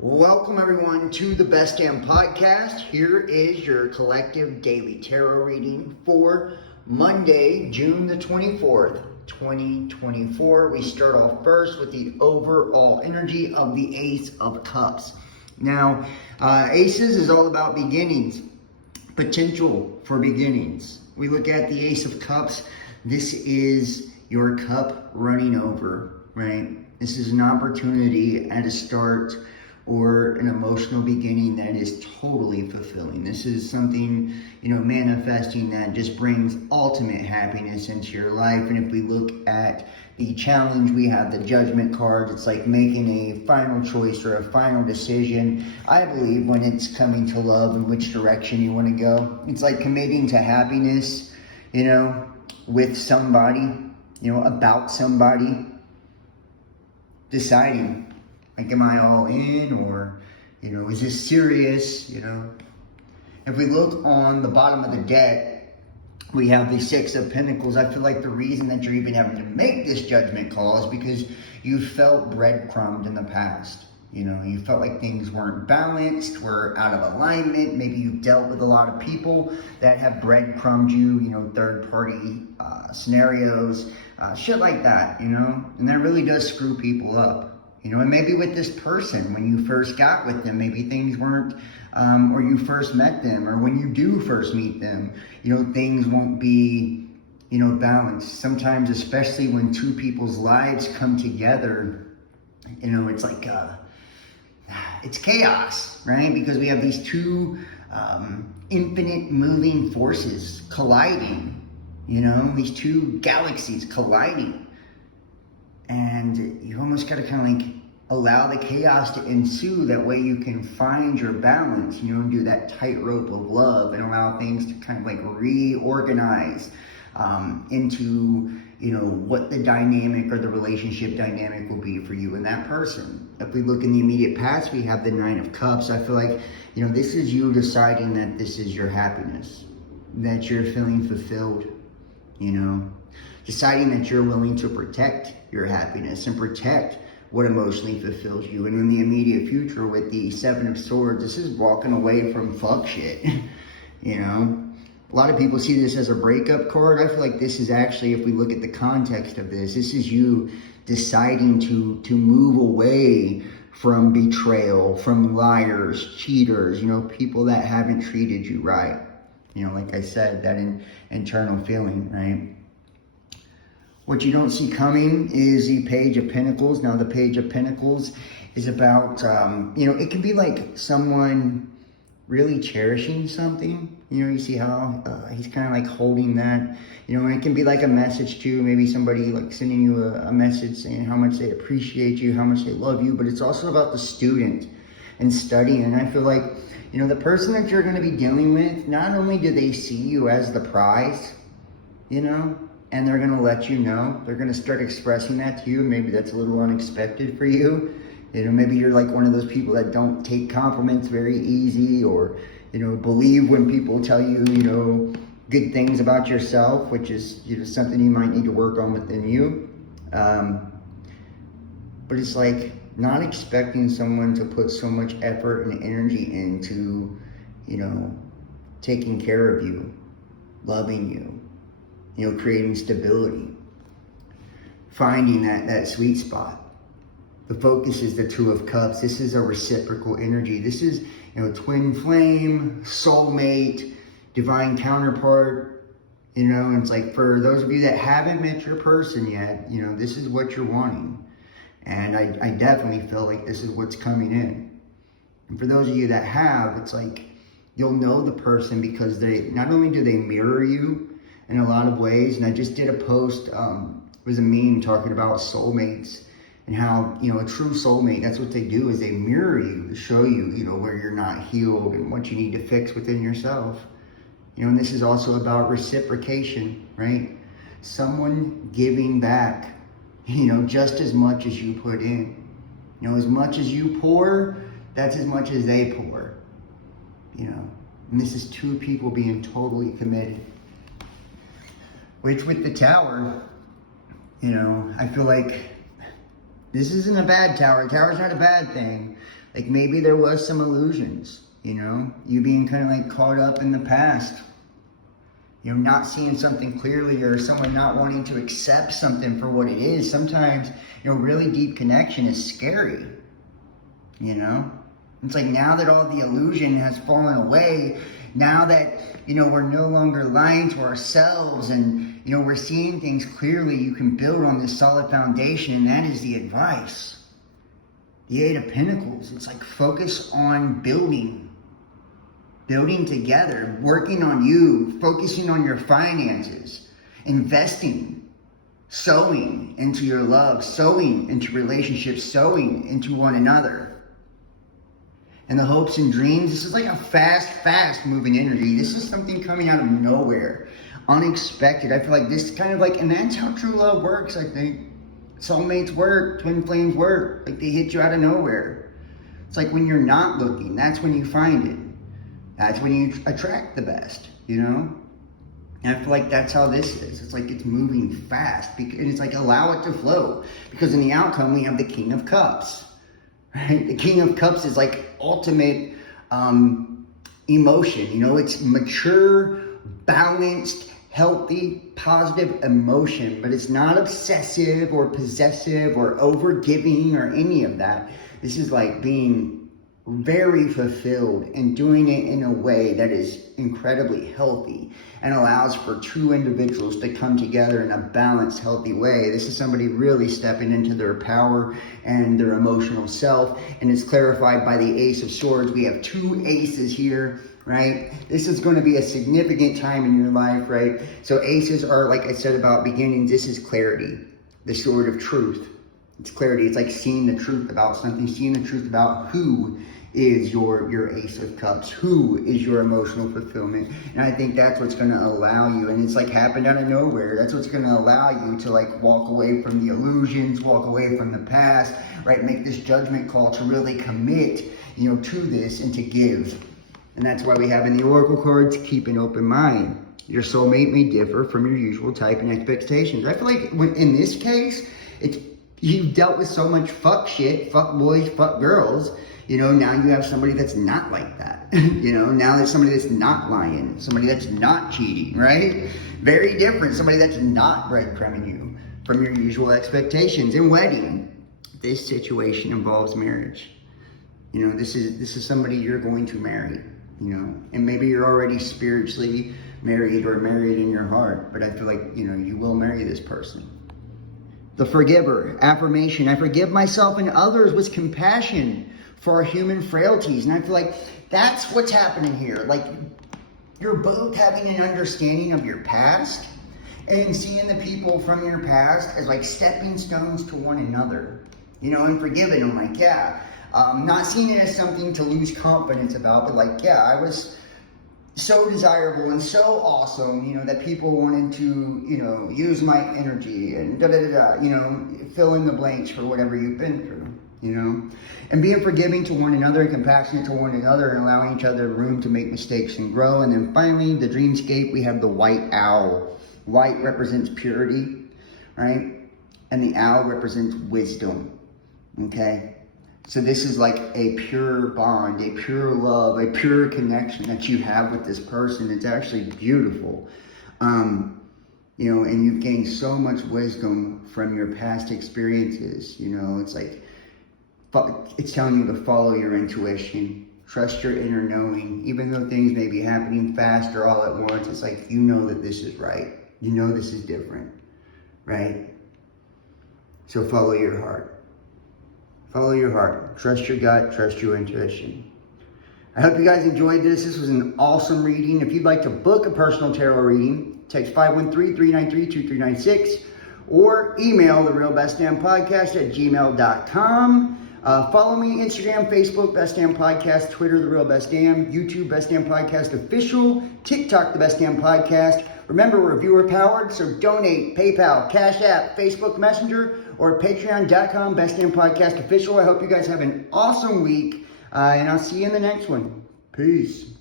Welcome everyone to the Best Damn Podcast. Here is your collective daily tarot reading for Monday, June the 24th, 2024. We start off first with the overall energy of the Ace of Cups. Now, Aces is all about beginnings, potential for beginnings. We look at the Ace of Cups. This is your cup running over, right? This is an opportunity at a start or an emotional beginning that is totally fulfilling. This is something, manifesting that just brings ultimate happiness into your life. And if we look at the challenge, we have the Judgment card. It's like making a final choice or a final decision. I believe when it's coming to love and which direction you want to go, it's like committing to happiness, with somebody, about somebody, deciding. Like, am I all in, or, is this serious, If we look on the bottom of the deck, we have the Six of Pentacles. I feel like the reason that you're even having to make this judgment call is because you felt breadcrumbed in the past. You felt like things weren't balanced, were out of alignment. Maybe you've dealt with a lot of people that have breadcrumbed you, third-party scenarios, shit like that, And that really does screw people up. And maybe with this person, when you first got with them, maybe things weren't, or you first met them, or when you do first meet them, things won't be, balanced. Sometimes, especially when two people's lives come together, it's like, it's chaos, right? Because we have these two infinite moving forces colliding, these two galaxies colliding. And you almost got to kind of like allow the chaos to ensue. That way you can find your balance, and do that tightrope of love and allow things to kind of like reorganize into, what the dynamic or the relationship dynamic will be for you and that person. If we look in the immediate past, we have the Nine of Cups. I feel like, this is you deciding that this is your happiness, that you're feeling fulfilled, deciding that you're willing to protect your happiness and protect what emotionally fulfills you. And in the immediate future with the Seven of Swords, this is walking away from fuck shit. A lot of people see this as a breakup card. I feel like this is actually, if we look at the context of this is you deciding to move away from betrayal, from liars, cheaters, people that haven't treated you right. Like I said, that internal feeling, right? What you don't see coming is the Page of Pentacles. Now, the Page of Pentacles is about, it can be like someone really cherishing something. You see how he's kind of like holding that, and it can be like a message to maybe somebody like sending you a message saying how much they appreciate you, how much they love you. But it's also about the student and studying. And I feel like, the person that you're going to be dealing with, not only do they see you as the prize, and they're going to let you know, they're going to start expressing that to you. Maybe that's a little unexpected for you. Maybe you're like one of those people that don't take compliments very easy, or, believe when people tell you, good things about yourself, which is, something you might need to work on within you. But it's like not expecting someone to put so much effort and energy into, taking care of you, loving you, creating stability, finding that sweet spot. The focus is the Two of Cups. This is a reciprocal energy. This is, twin flame, soulmate, divine counterpart, and it's like, for those of you that haven't met your person yet, this is what you're wanting. And I definitely feel like this is what's coming in. And for those of you that have, it's like, you'll know the person because they, not only do they mirror you in a lot of ways, and I just did a post, it was a meme talking about soulmates and how, a true soulmate, that's what they do, is they mirror you to show you, where you're not healed and what you need to fix within yourself. And this is also about reciprocation, right? Someone giving back, just as much as you put in. As much as you pour, that's as much as they pour, and this is two people being totally committed. Which with the Tower, I feel like this isn't a bad tower. The tower's not a bad thing. Like maybe there was some illusions, you know, you being kind of like caught up in the past, you know, not seeing something clearly, or someone not wanting to accept something for what it is. Sometimes, you know, really deep connection is scary, you know. It's like now that all the illusion has fallen away, now that, you know, we're no longer lying to ourselves and, you know, we're seeing things clearly, you can build on this solid foundation, and that is the advice. The Eight of Pentacles, it's like focus on building together, working on you, focusing on your finances, investing, sowing into your love, sowing into relationships, sowing into one another. And the hopes and dreams, this is like a fast moving energy. This is something coming out of nowhere, unexpected. I feel like this kind of like, and that's how true love works, I think. Soulmates work, twin flames work, like they hit you out of nowhere. It's like when you're not looking, that's when you find it. That's when you attract the best, you know? And I feel like that's how this is. It's like it's moving fast, and it's like allow it to flow. Because in the outcome, we have the King of Cups, right? The King of Cups is like ultimate emotion, you know? It's mature, balanced, healthy, positive emotion, but it's not obsessive or possessive or overgiving or any of that. This is like being very fulfilled and doing it in a way that is incredibly healthy and allows for two individuals to come together in a balanced, healthy way. This is somebody really stepping into their power and their emotional self, and it's clarified by the Ace of Swords. We have two aces here, right? This is going to be a significant time in your life, right? So aces are, like I said about beginnings, this is clarity, the sword of truth. It's clarity. It's like seeing the truth about something, seeing the truth about who is your Ace of Cups, who is your emotional fulfillment. And I think that's what's going to allow you, and it's like happened out of nowhere, that's what's going to allow you to like walk away from the illusions, walk away from the past, right? Make this judgment call to really commit, you know, to this and to give. And that's why we have in the Oracle cards, keep an open mind. Your soulmate may differ from your usual type and expectations. I feel like in this case, you've dealt with so much fuck shit, fuck boys, fuck girls. You know, now you have somebody that's not like that. You know, now there's somebody that's not lying, somebody that's not cheating, right? Very different. Somebody that's not breadcrumbing you from your usual expectations. In wedding, this situation involves marriage. You know, this is somebody you're going to marry, you know, and maybe you're already spiritually married or married in your heart, but I feel like, you know, you will marry this person. The forgiver, affirmation, I forgive myself and others with compassion for our human frailties. And I feel like that's what's happening here. Like you're both having an understanding of your past and seeing the people from your past as like stepping stones to one another, you know, and forgiving them. Like, yeah, not seeing it as something to lose confidence about, but like, yeah, I was so desirable and so awesome, you know, that people wanted to, you know, use my energy and you know, fill in the blanks for whatever you've been through, you know, and being forgiving to one another and compassionate to one another and allowing each other room to make mistakes and grow. And then finally, the dreamscape, we have the white owl. White represents purity, right? And the owl represents wisdom, okay? So this is like a pure bond, a pure love, a pure connection that you have with this person. It's actually beautiful. You know, and you've gained so much wisdom from your past experiences. You know, it's like, it's telling you to follow your intuition, trust your inner knowing. Even though things may be happening fast or all at once, it's like, you know that this is right. You know this is different, right? So follow your heart. Follow your heart. Trust your gut. Trust your intuition. I hope you guys enjoyed this. This was an awesome reading. If you'd like to book a personal tarot reading, text 513-393-2396 or email therealbestdampodcast@gmail.com. Follow me Instagram, Facebook, Best Damn Podcast, Twitter, The Real Best Damn, YouTube, Best Damn Podcast Official, TikTok, The Best Damn Podcast. Remember, we're viewer powered, so donate, PayPal, Cash App, Facebook Messenger, or Patreon.com, Best Damn Podcast Official. I hope you guys have an awesome week, and I'll see you in the next one. Peace.